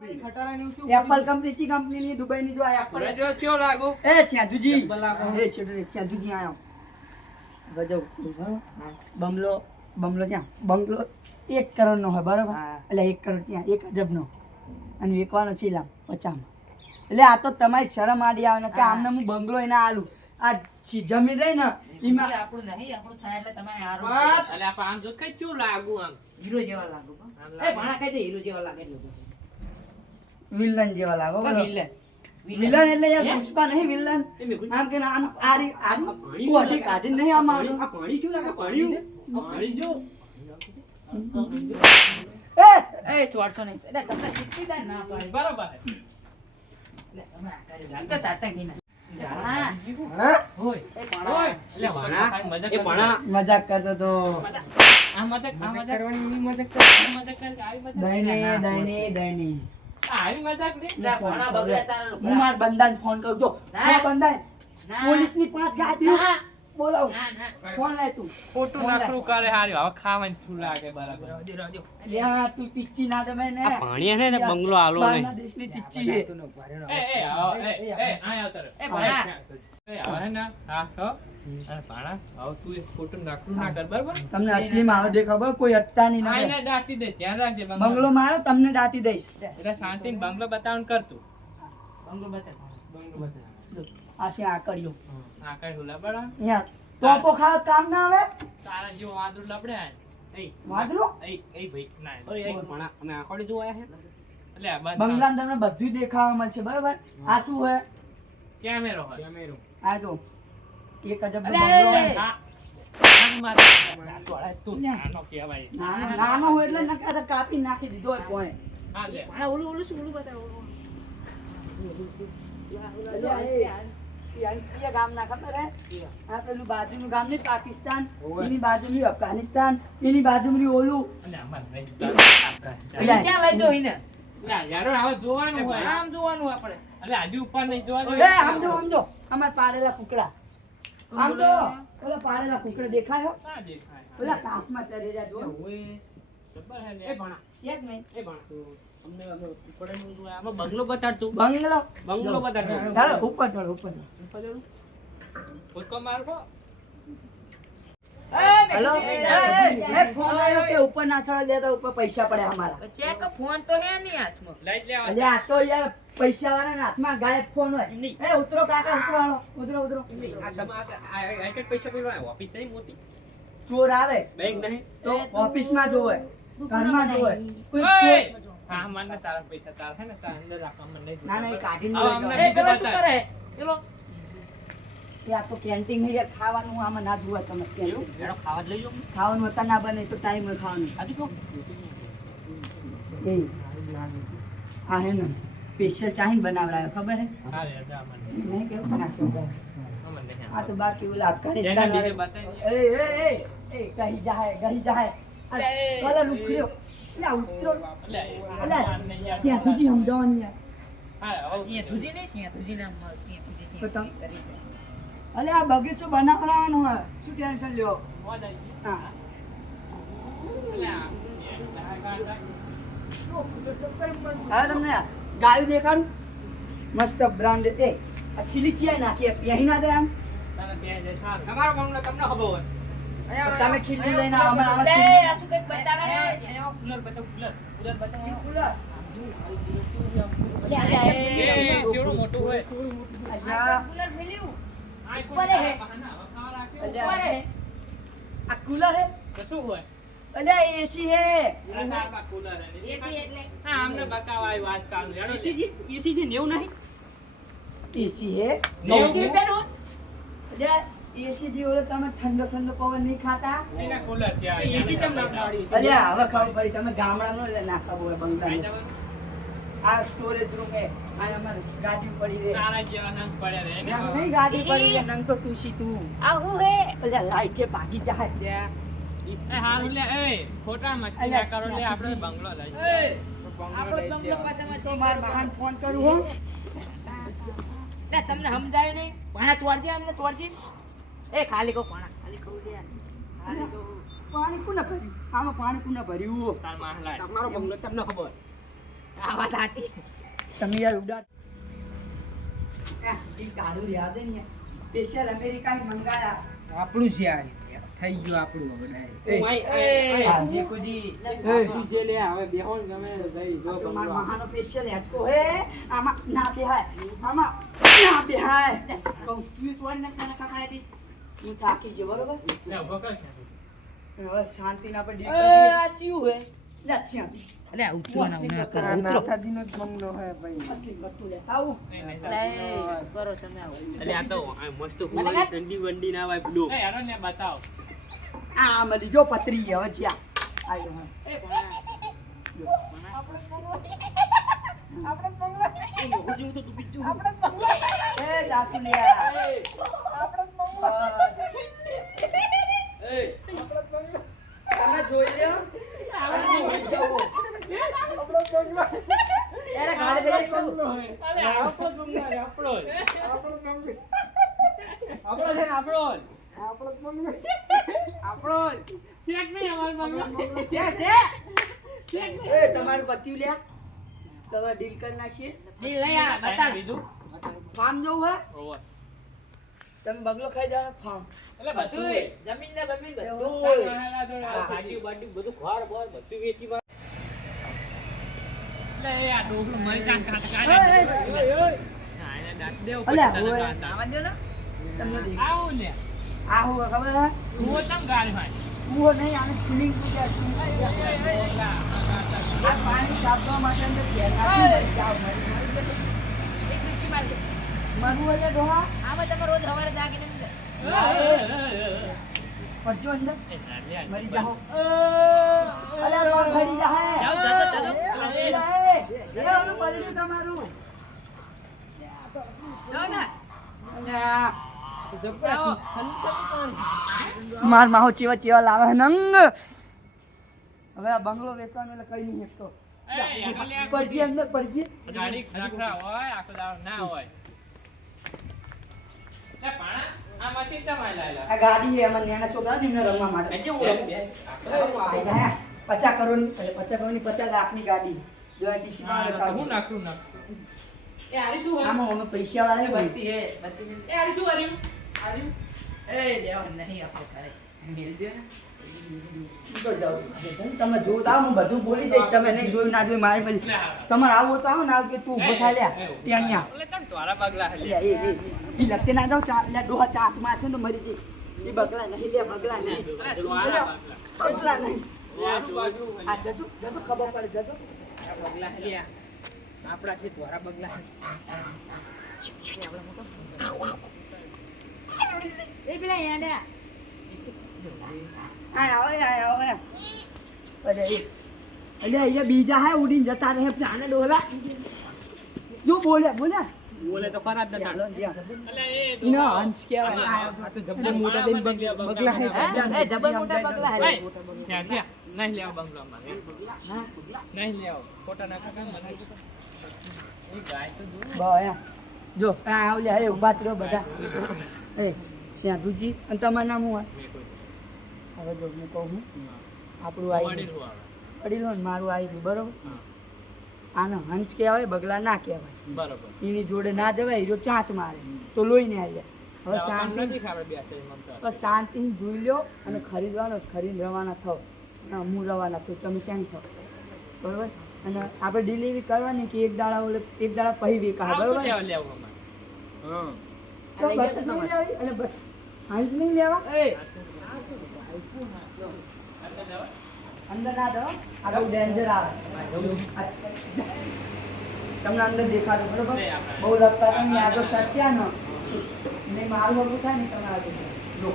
Apple company ચી company ની Dubai ની જો આ એપલ જો ચેવો લાગો. એ છ્યાદુજી એ શેઠ છ્યાદુજી આયો. ગજબ બમલો બમલો ક્યાં? બંગલો એક કરોડ નો હોય બરોબર? એટલે એક કરોડ ક્યાં? એક અજબ નો અને વેકવાનો છે લામ પચામાં એટલે આ તો તમારી શરમ આડી આવે ને કે આમને હું બંગલો એને આલું. આ જમીન રહી ને એમાં આપણું નહીં આપણું થાય એટલે તમે. અલે આમ જો કઈ ચેવું લાગુ આમ? હીરો જેવા લાગુ એ ભણા કઈ દે હીરો જેવા લાગે એટલે વિલન જેવા લાગો વિલન. વિલન. એટલે યાર પુષ્પા નહીં વિલન. આમ કે આમ આરી આરી કોટી કાઢી નહીં આમ જો એ! એ ચોરસો નહીં. એટલે તમને કેટલી દે ના પાડી બરાબર એટલે તમે આ કરી તાતા ઘી ના. હા. હા? હોય. એ ભાણા. એટલે વાણા મજાક મજાક કરતો તો. મજાક કરવાની મજાક કરવાની. દૈને દૈને દૈને. હું માર બંદાને ફોન કરું જો બંદાન ના. પોલીસની પાંચ ગાડીઓ ના. બોલાવ. ના, ના. ફોન લાય તું. ખોટું નકરું કરે હારી હવે ખાવાનું શું લાગે બરાબર. યા તું ટીચી ના તમે ને. પાણી હે ને બંગલો આલો બહારના દેશની ટીચી હે. એ એ આવો એ એ આય આવતર એ ભાણા. એ આવે ને હા તો ના તમને અસલીમાં આવે દે ખબર કોઈ અટતા નહીં દાટી દે ધ્યાન રાખજે બંગલો. મારો તમને દાટી દઈશ. એટલે શાંતિ બંગલો બતાવવાનું કરતું બંગલો બતાવ. બંગલો બતાવ. આ છે આકડીઓ. આ કઈ હુલા બડા અહીંયા ખાવ કામ ના આવે? તારા જેવો વાદળ લબડે આ વાંદરું ના ઓય એ ભણા અમે આખોડી જોવા આયા હે એટલે બંગલા તમને બધું દેખાવા મળશે બરાબર? આ શું હે કેમેરો હે કેમેરો. આ જો એક અજબ બંગલો હે. નાનો હોય એટલે કાપી નાખી દીધો હોય ઓલું ઓલું શું ઓલું બતાવો ઓલું. અલ્યા, એ, એ અંકિયા ગામના ખબર હે? આ પેલું બાજુનું ગામ નહીં પાકિસ્તાન. એની બાજુનું અફઘાનિસ્તાન એની બાજુનું ઓલું. અને અમાર નહીં અલ્યા, ક્યાં લઈ જાઓ એને? લા યાર હવે જોવાનું હોય. આમ જોવાનું આપણે. એટલે હજુ ઉપર નહીં જોવા એ આમ જો આમ જો. અમાર પાડેલા કુકડા. આમ જો. પેલા પાડેલા કુકડા દેખાયો પેલા કાચમાં ચડી રહ્યા જો. ખબર હે ને એ ભણા. છે જ નહીં. એ ભણા. અમને અમે ઉપરનું જોવા આમાં બંગલો બતાડ બંગલો? બંગલો બતાડ ચાલો ઉપર ચડો ઉપર ચડો. ભૂતકો મારવો? હેલો એ, એ, એ, ફોન આવ્યો કે ઉપર ના ચડો દે તો ઉપર પૈસા પડે અમારા. ચેક ફોન તો હે નહીં હાથમાં. લઈ લેવા અલ્યા આ તો યાર પૈસા વાળા હાથમાં ગાયબ ફોન હોય. એ ઉતરો કાકા ઉતરો ઉતરો ઉતરો. આ આ- પૈસા ઓફિસ નહીં મોટી. ચોર આવે. બેંક નહીં. તો ઓફિસમાં જોવે. ઘરમાં જોવે. કોઈ હા મને તારા પૈસા તારા હે ને તારા અંદર રાખવા મને નહીં ના ના એ કાઢીને હવે લઈ અમને જાઓ. એ પેલો શું કરે? પેલો? આ તો કેન્ટીન યાર ખાવાનું આમાં ના જોવે તમે કેન્ટીન. એનો ખાવા લઈ જાઓ ખાવાનું હતા ના બને તો ટાઈમ ખાવાનું. આજુ કહો એ. આ હે ને. સ્પેશિયલ ચાહીને બનાવડાયો ખબર હે? હા રે જા મને નહીં કેવું આ તો બાકી ઓલા બતાવી એ એ એ એ ગઈ જાય ગઈ જાય અલા જ્યાં સુધી સમજાવવાની યાર હા હવે સિંહ તુજી નહીં સિંહ તુજી દે. અલે આ બગીચો બનાવવાનો હોય શું ટેન્શન લ્યો મોજ હા તમને ગાયું દેખાડું મસ્ત બ્રાન્ડ એ આ ખીલી ચિયા નાખી અહીં ના જાય આમ હજાર સારું. તમારો તમને ખબર હોય તમે ખીલી લઈને આવો અમારે આમાં લે, આ શું કંઈક બતાડે છે? અહીંયા કુલર બતાવ કુલર કુલર બતાવ. કુલર. કોઈ હે. હે. હે એસી હે? Cooler હે? ને. એસી એટલે? હા અમને બકાવા આવ્યું આજકાલ હેડો એસી લે. છે એસી છે નેવું નહીં એસી હે એસી રૂપિયાનું? અલ્યા એસી જે ઓલો તમે ઠંડો ઠંડો પવન નહીં ખાતા એસી અલ્યા હવે ખબર પડી તમે ગામડાનું એટલે ના હોય આઈ આ સ્ટોરેજ રૂમ હે આ અમારે ગાડી પડી રે તારા જેવા નંગ પડ્યા રે ને. નહીં ગાડી પડી રે નંગ તો તું તું આ હું હે? અલ્યા લાઈટે ભાગી જાય ત્યાં એ હારું લે, એ, ખોટા મસ્તી ના કરો લે, આપણે બંગલો લઈ આપણો બંગલો દેવાનો. પાછળમાં તો માર મહાન ફોન કરું હો તમને સમજાય નહીં ભાણા ચોરજે અમને ચોરજે એ ખાલી કહું ભાણા ખાલી કહું લે. ખાલી કહું. પાણી કુને ભર્યું? આમાં પાણી કોને ભર્યું? તારમાં તમારો બંગલો તમને ખબર આ વાત સાચી. તમે યાર ઉડા એ ગાડું યાદ ને સ્પેશિયલ અમેરિકા મંગાયા. આપણું છે આ. થઈ ગયું આપણું હવે આમાં. ના બેહાય. આમાં ના બેહાય. હું થાકી ગયો બરોબર? પર હે. શાંતિ. અલ્યા, ઉતરો ના, ના કરો, આ ઉતરો. નાથાજીનો હે ભાઈ. અસલી બટ્ટુ આવું કરો તમે આવો. આ તો મસ્ત મને ઠંડી વંડી ના હોય પેલું એ, હેરો ને બતાવો. આ મળી જો પતરી હવે જ્યાં. આયો હા. એ, ભણા. મોહું જેવું તો તું બીજું. એ તમે જોઈ લ્યો. જોઈ આપણો બંગલો છે, આપણો જ. આપણો બંગલો. આપણો છે ને આપણો આપણો બંગલો. આપણો શેક નહીં અમારો બંગલો. છે છે એ તમારું પત્યું લ્યા. તમે ડીલ કરી નાખીએ ડીલ લઈ આ, બતાડ. બીજું? ફાર્મ જવું હે તમે બગલો ખાઈ જાવ ફાર્મ એટલે બધું જમીન ને બમીન બધું. ગાડી બાડી બધું ઘર બર બધું વેચી માં. એટલે આ ડોકલું મરી જાય કાંટ કાઢે. ઓય, ઓય, દાંત દેવું ઓય. કાંટ આવે. આવા દ્યો ને. તમને આવું લે. આ ખબર હે હું ચમ ગાડી ભાઈ. કૂવો નહીં આને pool આ પાણી સાફવા માટે અંદર. મરવું હોય ડોહા આમાં તમે રોજ સવારે જાગીને. પડજો અંદર એ નાની આ મરી જાઓ અલ્યા પગ ઘડી પલડ્યું તમારું. માર માહો ચેવા ચેવા લાવે નંગ. હવે આ બંગલો વેચવાનો એટલે કઈ નહીં એકતો પડજી અંદર પડજી ગાડી ખરાખરા હોય આખો દાડો ના હોય. લે પાણા આ મશીન તમારે લાયેલા આ ગાડી છે એમાં નાના છોકરા ને એમને રમવા માટે. આજે હું રમું. પચાસ કરોડ પચાસ કરોડની પચાસ લાખની ગાડી. જો ટીસી માં હા, તો ચાલુ. હું નાખું નાખું. એ હારી શું હોય? આમાં અમે પૈસા વાળા બત્તી હે, બત્તી એ હારી શું હાર્યું? હાર્યું? એ લેવા નહીં આપણે ને. તો જાઓ. તમે જોતા આવો, હું બધું બોલી દઈશ તમે નહીં જોયું ના જોયું મારે પછી તમારે આવું તો આવો ને આવો કે તું ઊભો થાય લ્યા ત્યાં. લ્યા, એ લગતે ના જાઓ ચા લે ડોહા ચાચ મારશે ને મરી જઈ એ બગલા નહીં લે બગલા નહીં. બગલા નહીં. આ જજો જજો ખબર પડે જજો આ બગલા હે લ્યા. આપણા છે ધોરા બગલા. એ પેલા અલ્યા અહીંયા બીજા હે ઉડીને જતા રહે જાને ડોલા જો બોલે બોલે બોલે તો ખરા જ નતા. ડોહા. હંસ કહેવાય. આ તો જબર મોટા બગ- બગલા હે. હે? એ જબર મોટા બગલા હે. ત્યાં. નહીં લેવા બંગલો મારે નહીં લેવા ફોટા ના કાકા મને. એ ગાય તો જો જો આ આવલ્યા એ ઊભા બધા એ સાધુજી અને તમારું નામ હું હવે જો હું કહું હું આપણું આવી? વડીલ ને મારું આવી ગયું બરોબર આને હંસ કહેવાય બગલા ના કહેવાય. બરોબર. એની જોડે ના જવાય હીરો ચાંચ મારે. તો લોહીને આવી જાય હવે શાંતિ શાંતિ જોઈ લો અને ખરીદવાનો ખરીદ રવાના થાવ હું રવાના થયું તમે ચાંદ થાવ બરોબર? અને આપણે ડિલિવરી કરવાની કે એક દાડા ઓલે એક દાડા પહેરી વેકા આવશું બરોબર? હાંસ નહીં લેવા? એ, આટલે જવા? અંદર ના દો. આ બહુ ડેન્જર આવે. તમને અંદર દેખાડો બરોબર? બહુ લગતા નહીં આગળ સટ્યા ન. ને મારું વગર થાય ને તમે આગળ જો.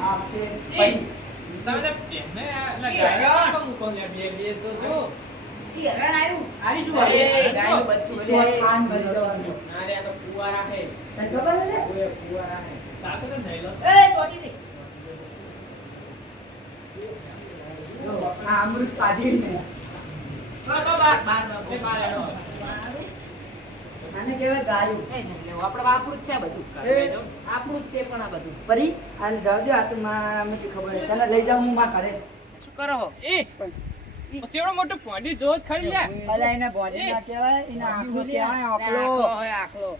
આ છે એ, પડી. તમે લગાવ્યા. તો મૂકો બે બે તો જો. હરણ આયુ. હારી શું અરે, ગાયનું બચ્ચું છે. ખાન ભરી દેવાનું. આ તો ફુવારા હે. તને ખબર છે ઓએ, ફુવારા હે. સાથે તો નહીં લો. એ, ચોટી નહીં. અમૃત કાઢી ને. આને કહેવાય ગાયું એ નહીં લેવું. આપણે આપણું જ છે બધું આપણું જ છે પણ આ બધું ફરી અને જાવજો આ તો મારા ખબર તને લઈ જાઉં હું માં ઘરે શું કરો એ, ચેવડો મોટો પોડી જો ખરી લે. અલા એને બોડી ના કહેવાય એને આંખો કહેવાય આખલો હોય આખલો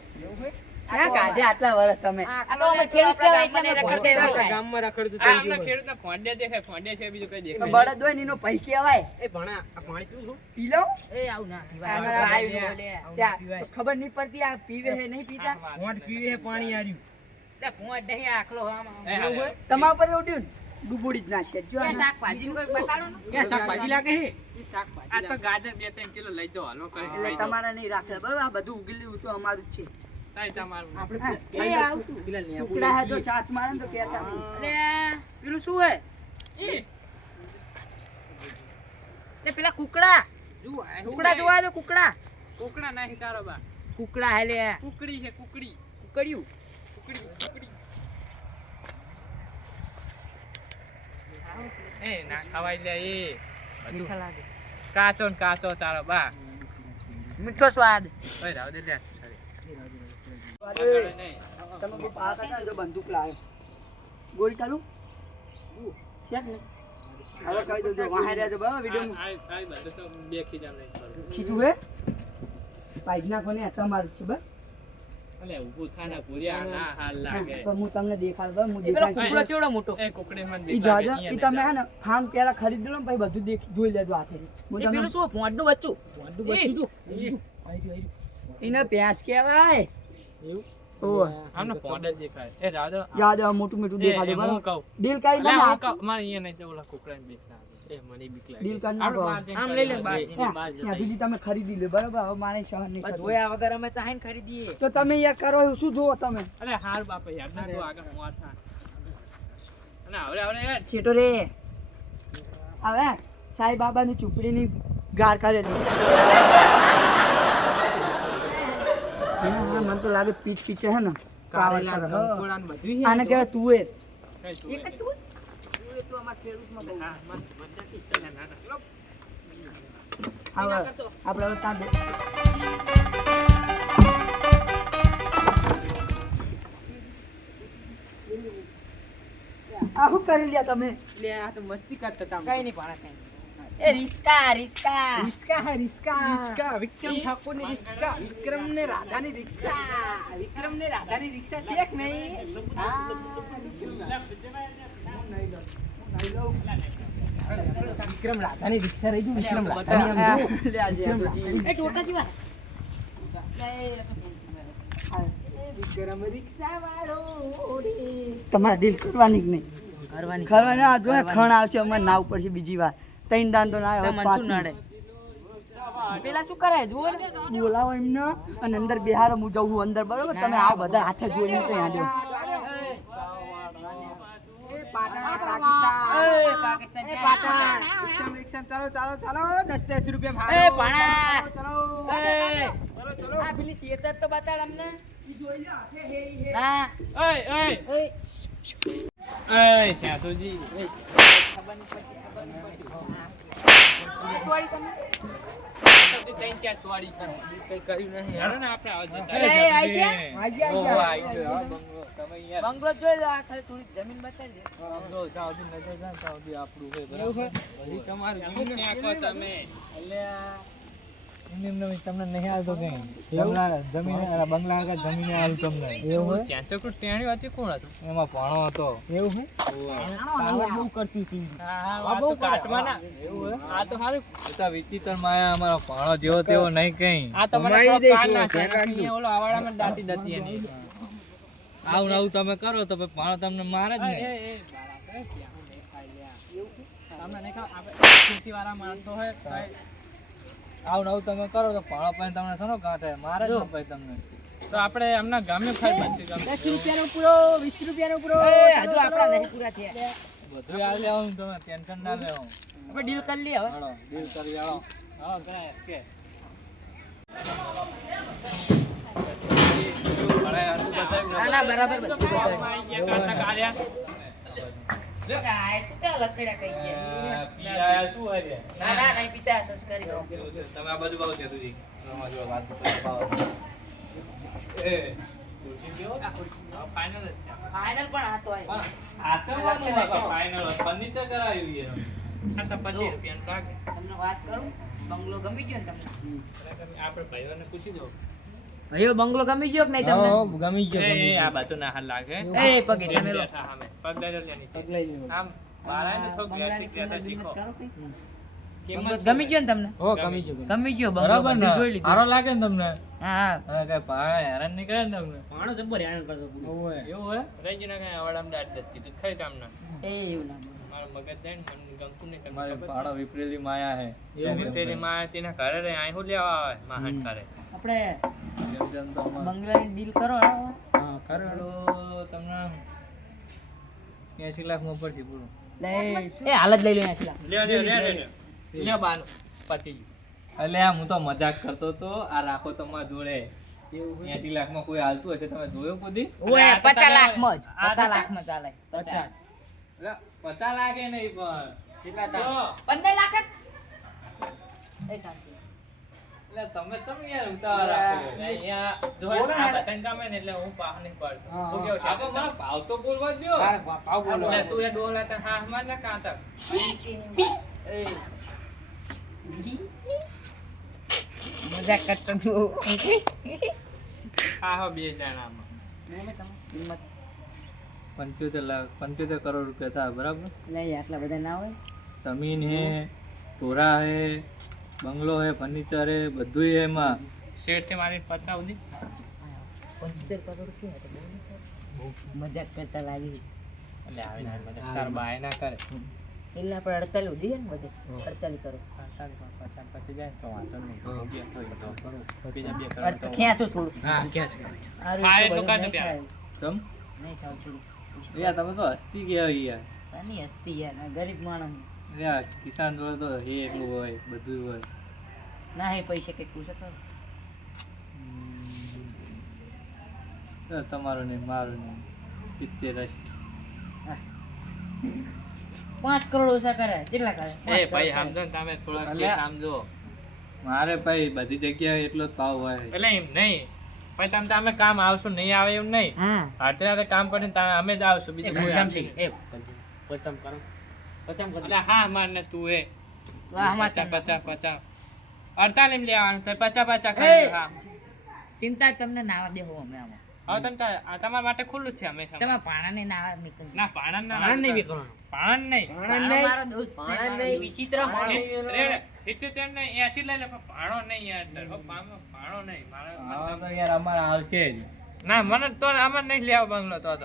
ક્યાં કાઢે આટલા વર્ષ તમે? આ તો અમે ખેડૂત કહેવાય એટલે રખડતા આપણા હોય. ગામમાં રખડતું આ થઈ ખેડૂત ગયું ફોંડે દેખાય ફોંડે છે બીજું કઈ દેખાય બળદ હોય નીનો પૈ કહેવાય? એ ભણા આ પાણી પીવું છું પી લો એ આવ ના પીવાય. ગાય બોલે. ત્યાં ખબર નહીં પડતી આ પીવે હે નહીં પીતા? ફોંડ પીવે હે પાણી આર્યું. આખલો. તમારા પર ઉડ્યું ને? ડૂબોડી જ નાખશે જો આ શાકભાજી? શાકભાજીનું બતાડો ને. ક્યાં શાકભાજી લાગે હે આ તો ગાજર બે ત્રણ કિલો લઈ જાઓ હાલો કરી એટલે તમારે નહીં રાખે. બરોબર? આ બધું ઉગેલું તો અમારું જ છે. એ. એ, કુકડા. જુઓ, કુકડા જોવા કુકડા. કુકડા નાખી કુકડા હે કુકડી છે કુકડી. કુકડ્યું. કુકડી કુકડી. એ ના ખવાય લે એ. મીઠા લાગે. કાચો ને કાચો તારો બા. મીઠો સ્વાદ. ઓય રાવ દે લે. તમે બહુ કરતા જો બંદૂક લાવે ગોળી ચાલુ? શેક ને? હવે કહી દઉં વાહે રહેજો બરાબર વીડિયો બે ખીજા લઈ કરું હે પાઇપ કોને તમારું છે બસ. અલે ઊભું થા ભૂર્યા ના હાલ લાગે. તો હું તમને દેખાડ હું એ પેલો ચેવડો મોટો? એ કુકડી માં ઈ જાજો ઈ તમે હે ને ફાર્મ પેલા ખરીદી લો ને પછી બધું દેખ જોઈ લેજો હાથે હું તમને પેલું શું ભોંડનું બચ્ચું? એને પ્યાસ કહેવાય. એવું? ઓહ આમને પોડે દેખાય એ રાધો જા જા મોટું મીઠું દેખાડો ડીલ કરી મારે અહીંયા નહીં જવું ઓલા કુકડાને આમ લઈ લે શાદીજી તમે ખરીદી લો બરાબર? હવે મારે સહન નહીં જોયા વગર અમે ચાહીને ખરીદીએ. તો તમે યાર કરો શું જોવો તમે? અરે હાર બાપા યાર ના તું આગળ મોર થા. અને આવડે આવડે છેટો રે. હવે સાઈ બાબાની ચૂપડીની ગાર કરેલી મને તો લાગે પીચ પીચે હે ને. આને કહેવાય તુવેર. તું આપણે હવે આ શું કરી લ્યા તમે? લે આ તો મસ્તી કરતા હતા કઈ નહીં પાણા કઈ. એ રિસ્કા રિસ્કા રિસ્કા હે રિસ્કા રિસ્કા વિક્રમ ઠાકોરની રિસ્કા વિક્રમ ને રાધા ની રિક્ષા વિક્રમ ને રાધા ની રિક્ષા છે કે નહીં હા વિક્રમ રાધા ની રિક્ષા રહી ગયું વિક્રમ રાધા ની એ ટોટા જેવા વિક્રમ રિક્ષા વાળો તમારે ડીલ કરવાની નહીં? કરવાની. કરવાની આ જો ખણ આવશે અમારે નાવ પડશે બીજી વાર. ત્રણ દાન તો ના આવે, પાંચ નડે પેલા શું કરે જુઓ ને બોલાવો એમને અને અંદર બિહાર હું જઉં છું અંદર બરોબર તમે આ બધા હાથે જોઈને તો યાદ એ પાટણ, પાકિસ્તાન. એ પાકિસ્તાન એ પાટણ. રિક્ષામાં, રિક્ષામાં ચાલો ચાલો ચાલો દસ દસ રૂપિયા એ ભાડું. ભાણા. ચાલો એ ચાલો ચાલો આ પેલી શેતર તો બતાડ અમને ના ઓય ઓય ઓય શ્યાસુજી ચોરી તમે કઈ. બંગલો. જમીન હોય, તમારું ત્યાં તો ટેણી કોણ હતું? એમાં ભણો હતો. એવું? બહુ કરતી હતી. આ બહુ આ તો સારું વિચિત્ર માયા અમારો ભણો જેવો તેવો નહીં કઈ. આ તો મને કમાઈ થોડો દઈશું, કાન નાખે. ત્યાં કાઢી અહીંયા ઓલો આવાડામાં દાટી દતી એની. આવું આવું તમે કરો તો ભણો તમને મારે જ નહીં. તમને નહીં ખબર, આપણે ખેતીવાળા માણસો હોય, ભાઈ, આવું આવું તમે કરો તો ભણો પછી તમને શેનો કાંઠે મારે જ ભાઈ તમને તો આપણે એમના ગામે ખાઈ બનતી ગામ. દસ રૂપિયાનો પૂરો વીસ રૂપિયાનો પૂરો હજુ આપણા નહીં પૂરા થયા બધું આ લેવાનું તમે ટેન્શન ના લેવું આપણે ડીલ કરી લઈએ હવે હાલો ડીલ કરી હાલો હાલો કરાય કે ના ના બરાબર બધું બતાવ્યું. ફર્નિચર કરાવ્યું એનું. આ તો પચીસ રૂપિયાનું લાગે તમને વાત કરું? બંગલો ગમી ગયો ને તમને? આપણે ભાઈઓને પૂછી દો ભાઈઓ બંગલો ગમી ગયો કે નહીં તમને? ગમી એ, એ, આ બાજુ ના હાલ લાગે. એ પગે તમે લો. સામે. પગ લઈ લો ત્યાંની. આમ બહાર આવીને થોડુંક વ્યવસ્થિત કહેતા શીખો. ગમી ગયો ને તમને? હો ગમી ગયો ગમી ગયો બંગલો બરાબર ને? જોઈ લીધું. સારો લાગે ને તમને? હા હા. હા કઈ ભાઈ હેરાન નહીં કરે ને તમને? પાણો જબ્બર હેરાન કરતો. ઓવે. એવું હોય? રહીને કાંઈ અવાડામાં દાટ નથી કીધું. ખરી કામના. એ એવું ના જાય ને મને ગમતું નહીં તમારે મારી વિપરેલી માયા હે. છે? એવું તેરી તેના ઘરે રે અહીં હું લેવા આવે? માહણ કરે આપણે બંગલાની ડીલ કરો હા. કરો. તમને એસી લાખમાં પડતી પૂરું લે એ હાલ જ લઈ લો અહીંયા લાખ. લ્યો લ્યો લ્યો લ્યો લ્યો બાનું પતી. ગયું હું તો મજાક કરતો તો આ રાખો તમારા જોડે. એસી લાખમાં કોઈ હાલતું હશે તમે જોયું તો પચાસ લાખમાં જ પચાસ લાખમાં ચાલે. પચાસ. એટલે લાગે નહીં પણ. કેટલા તા? પંદર લાખ જ? એ શાંતિ. એટલે તમે તમે યાર ઉતાવળ રાખો. અહીંયા જો આ બટન કામે ને એટલે હું પાહ નહીં પડતો. શું કેવું છે? આપો મને ભાવ તો બોલવા દ્યો. એટલે તું એ ડોલા તને હા માર ને કાં તક? એ, મજાક કરતો તું. હા હો બે જણામાં. કિંમત પંચોતેર લાખ પંચોતેર કરોડ રૂપિયા થાય બરાબર? એટલે આટલા બધા ના હોય? જમીન હે ટોરા હે બંગલો હે ફર્નિચર હે બધું હે એમાં. છે મારી પત્તા દી. પંચોતેર કરોડ રૂપિયા નહીં. મજાક કરતા લાગી. એટલે આવીને બધા તાર બાય ના કરે. છેલ્લા પર અડતાલીસ ઉધી છે ને બજેટ અડતાલીસ કરોડ. તારી પાસે પચાસ પતી જાય ને તો યાર તમે તો હસ્તી ગયા યાર. સાની હસ્તી યાર ગરીબ માણસ. યાર કિસાન જોડે તો હે એટલું હોય બધું હોય. ના હે પૈસા કે પૂછે તો? તમારો નહીં મારું નહીં. સિત્તેર પાંચ કરોડ ઓછા કરે. કેટલા કરે? એ ભાઈ સમજો ને તમે થોડા. સમજો. મારે ભાઈ બધી જગ્યાએ એટલો જ ભાવ હોય. એટલે એમ નહીં. પછી તમે અમે કામ આવશું નહીં આવે એમ નહીં. હા. હાથે હાથે કામ કરીને તારે અમે જ આવશું બીજું કોઈ આવશે નહીં. એટલે હા માર ને તું એ. તો આ પચા પચાસ પચાસ પચાસ. લેવાનું તો પચાસ પચા એ! કરી હા. ચિંતા તમને નાવા દેવો અમે આમાં. હવે તમે તમારા માટે ખુલ્લું છે હંમેશા તમે પાણાને નાવા નીકળી. ના પાણન ના પાણન પાણન નહીં. પાણો મારો દોસ્ત છે. વિચિત્ર રેડ, સિત્તોતેર ને એંસી લઈ લે પણ પાણો નહીં યાર હો, પાણો- પાણો નહીં. મારે- તો યાર અમારે આવશે જ. ના મને તો આમાં નહીં લેવા બંગલો તો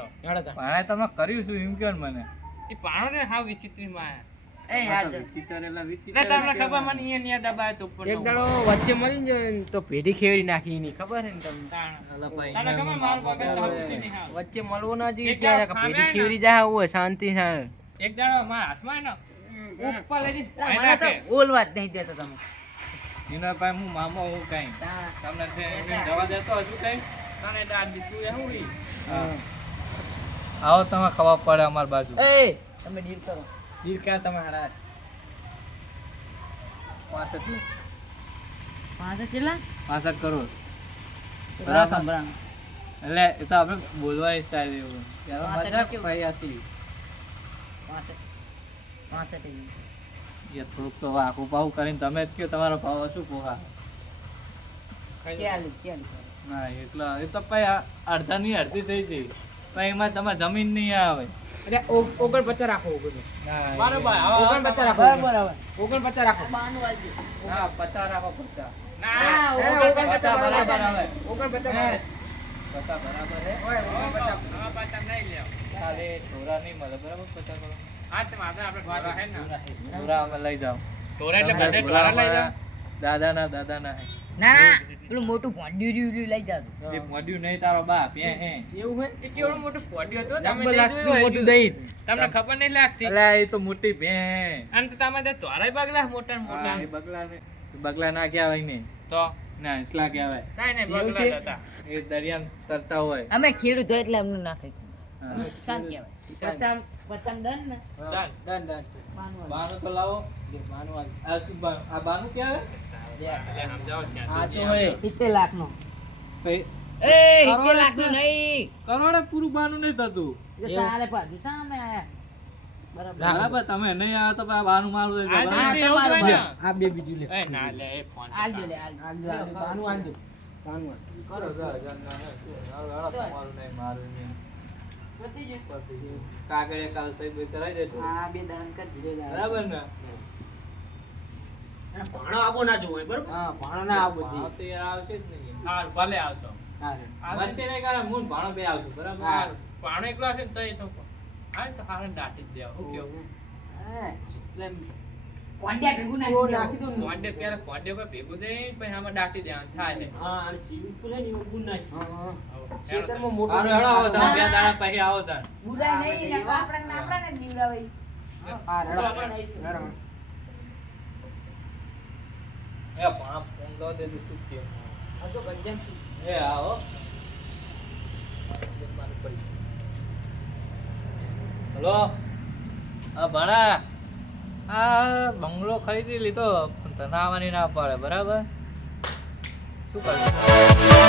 તમે કર્યું શું એમ કહો મને? એ પાણો ને હા વિચિત્રમાં એ યાર વિચિત્ર એટલે વિચિત્ર ના તમને ખબર મને અહીંયા ન્યા દબાય તો ઉપર એક દાડો વચ્ચે મળી જાય ને તો પેઢી ખેવરી નાખી એની ખબર હે ને તમને? અલા ભાઈ, તને ખબર મારું મગજ તો હલતું નહીં હાવ. વચ્ચે મળવું ના જોઈએ ત્યારે પેઢી ખેવરી જાય હોય શાંતિ એક દાડો મારા હાથમાં ઉપર લઈ જઈને ભાઈ મને તો નાખે. બોલવા જ નહીં દેતો તમે. એના ભાઈ હું મામો હું કઈ. તમને જવા દેતો હજુ કઈ? તને દાદ. હા. આવો તમે ખબર પડે અમાર બાજુ. એ તમે ડીલ કરો. ડીલ ક્યાં તમે પાસઠ કેટલા? પાસઠ કરોડ બરાબર. બરાબર. એટલે એ તો આપણે બોલવાની સ્ટાઇલ એવું. ત્યારે પાસઠ મજાક કેવું? ભાઈ આટલી પાંસઠ પાંસઠ એ. એ થોડુંક તો આખું ભાવ કરીને તમે જ કયો તમારો ભાવ શું પોહા? ના એટલા એ તો પછી આ અડધાની અડધી થઈ જઈ પછી એમાં તમારે જમીન નહીં આવે. એટલે ઓગણ પચાસ રાખો ઓગણ ના, બરાબર, એ- આવો, ઓગણ પચાસ રાખો બરાબર હવે ઓગણ પચાસ રાખો. ના પચાસ રાખો પચાસ. ના, હા, હે, હે. હે હા, આપણે ઢોરા હે ને. ના ના પેલું મોટું ભોંડ્યું રહ્યું લઈ જાવ એ મોઢું નહીં તારો બાપ એ હે. એવું હે એ ચેવડું મોટું પોડિયું હતું, તમે જોયું મોટું. દહીં. તમને ખબર નહીં લાગતી? અલા એ તો મોટી ભે અને તો તમે તે ધોરાય બગલા મોટા ને મોટા. એ બગલા ને. બગલા ના કહેવાય ને? તો? ના હંસલા કહેવાય કાંઈ નહીં બગલા હતા. એ દરિયામાં તરતા હોય. અમે ખેડૂત એટલે અમને નાખે હા. અમે કિસાન કહેવાય. પચામ પચામ ડન ને? ડન. Done done. માનવાનું. બાનું તો લાવો. બાનું આ- શું બાનું? આ બાનું ક્યાં કરોડે. કાગળે કાલ સહી કરાઈ દેજો હા બરાબર ને ભાણો આપો ના જોવો બરોબર? હા ભાણો ના આવું ભાણો આવશે જ નહીં. હા ભલે આવતો. હા મસ્તી નહીં. કરે મૂન ભાણો બે આવશું બરાબર? હા, પાણો એકલો હશે તો એ તો હા તો હારે દાટી જ દેવા શું હા. એમ કોંડિયા ભેગું તો નાખી નાખી દો. દો કોંડે પેલા કોંડે પર ભેગું દે પછી આમાં દાટી દેવાનું થાય છે હા અને સ્વિમિંગ પુલ ને એવું ગુણ નાખી. હા, હા. ખેતરમાં મોટો હારું, હેડો આવો તમે બે દાડા પછી આવો તાર. બુરાઈ નહીં ને. હા, રેડો. રેડો. એ પણ ફોન તો દે શું કે? આ તો ગંજન છે. એ આવો. હલો? હા ભાણા આ બંગલો ખરીદી લીધો પણ તને આવવાની ના પડે બરાબર? શું કરશું?